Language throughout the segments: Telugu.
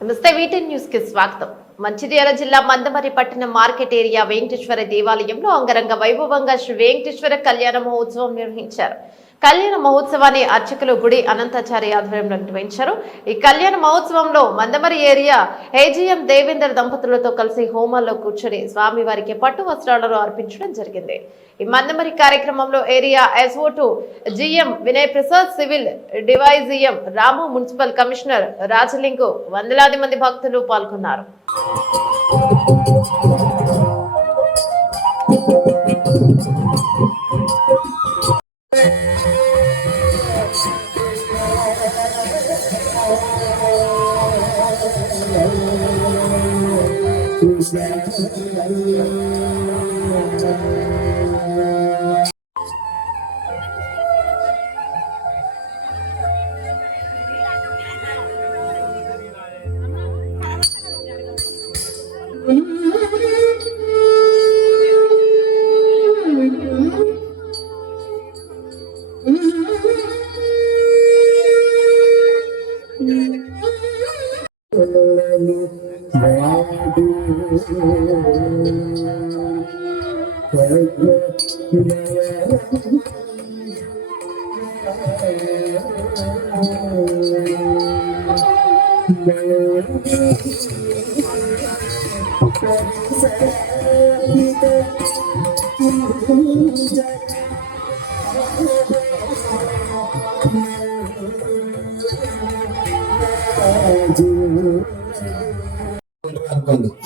నమస్తే వీటెన్ న్యూస్ కి స్వాగతం. మంచిర్యాల జిల్లా మందమర్రి పట్టణ మార్కెట్ ఏరియా వెంకటేశ్వర దేవాలయంలో అంగరంగ వైభవంగా శ్రీ వెంకటేశ్వర కళ్యాణ మహోత్సవం నిర్వహించారు. కళ్యాణ మహోత్సవాన్ని అర్చకులు గుడి అనంతాచారి ఆధ్వర్యంలో నిర్వహించారు. ఈ కళ్యాణ మహోత్సవంలో మందమర్రి ఏరియా ఏజీఎం దేవేందర్ దంపతులతో కలిసి హోమాల్లో కూర్చొని స్వామివారికి పట్టు వస్త్రాలను అర్పించడం జరిగింది. ఈ మందమర్రి కార్యక్రమంలో area S O two GM Vinay Prasad, civil DYGM Ramu, municipal commissioner Rajalingu, వందలాది మంది భక్తులు పాల్గొన్నారు.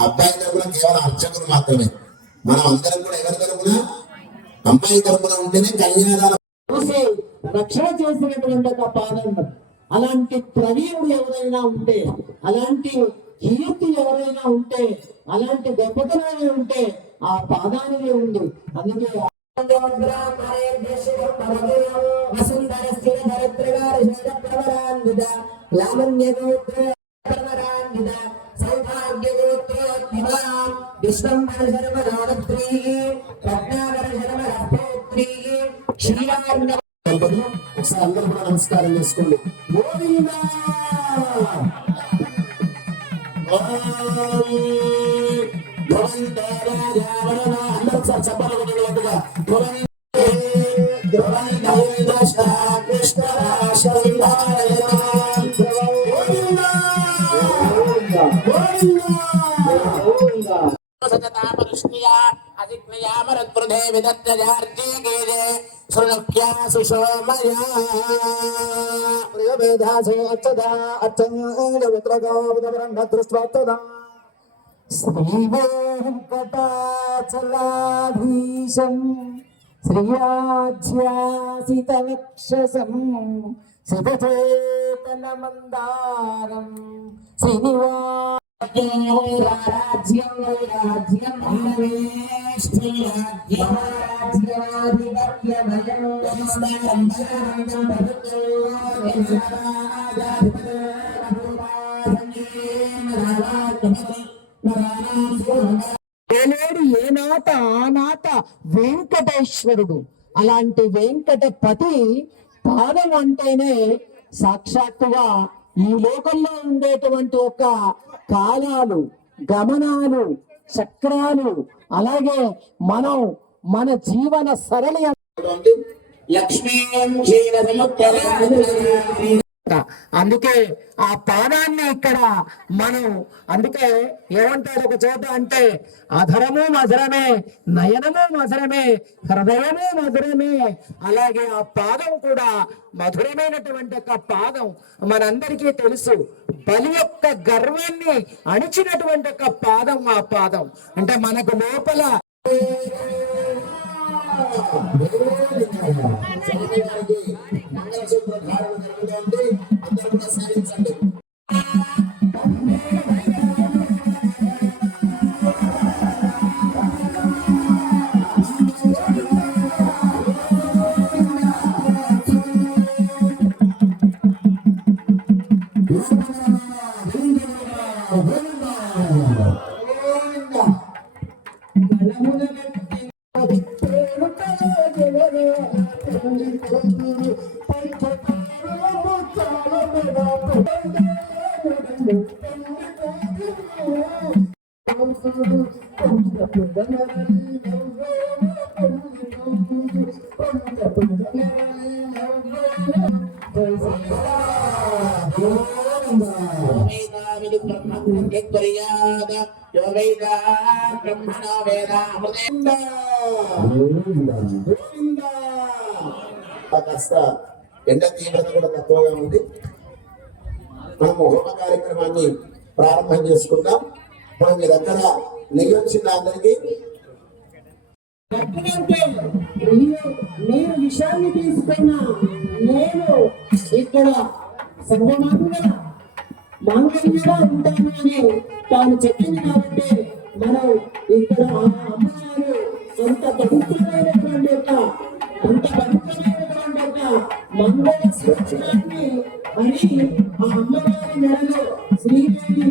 అబ్బాయి తరపున కేవలం అర్చకులు మాత్రమే. మనం అందరం కూడా ఎవరి తరపున? అమ్మాయి తరపున ఉంటేనే కళ్యాణాలు రక్షణ చేసినటువంటి ఒక పాదం. అలాంటి ప్రవీణుడు ఎవరైనా ఉంటే, అలాంటి కీర్తి ఎవరైనా ఉంటే, అలాంటి గొప్పతనం ఉంటే ఆ పాదానిదే ఉంది. అందుకే నమస్కారం చేసుకోండి. అందరూ సార్ చెప్పాలనుకున్నట్టుగా శ్రీవేంకటాచలాధీశం శ్రీయాధ్యాసితవక్షసం శివచేతనమందారం శ్రీనివాస్యం ఏలేడు ఏ నాట ఆ నాట వెంకటేశ్వరుడు. అలాంటి వెంకటపతి పాదం అంటేనే సాక్షాత్తుగా ఈ లోకంలో ఉండేటువంటి ఒక కాలాలు, గమనాలు, చక్రాలు, అలాగే మనం మన జీవన సరళి లక్ష్మీ. అందుకే ఆ పాదాన్ని ఇక్కడ మనం అందుకే ఏమంటారు ఒక చోట అంటే అధరము మధురమే, నయనము మధురమే, హృదయము మధురమే. అలాగే ఆ పాదం కూడా మధురమైనటువంటి ఒక పాదం. మనందరికీ తెలుసు, బలి యొక్క గర్వాన్ని అణిచినటువంటి ఒక పాదం ఆ పాదం. అంటే మనకు లోపల కాస్త ఎండ తీవ్రత కూడా తక్కువగా ఉంది. మనము హోమ కార్యక్రమాన్ని ప్రారంభం చేసుకుందాం. మనం మీ దగ్గర నియమించిన అందరికీ మీరు విషయాన్ని తీసుకున్న నేను ఇక్కడ సర్వమానుగా మాంగళ్యంగా ఉంటాను అని తాను చెప్పింది కాబట్టి మనం ఇక్కడ ఆ అమ్మగారు అంత పవిత్రమైనటువంటి మంగళ సూచనాన్ని అని ఆ అమ్మగారి మెడలో శ్రీదేవి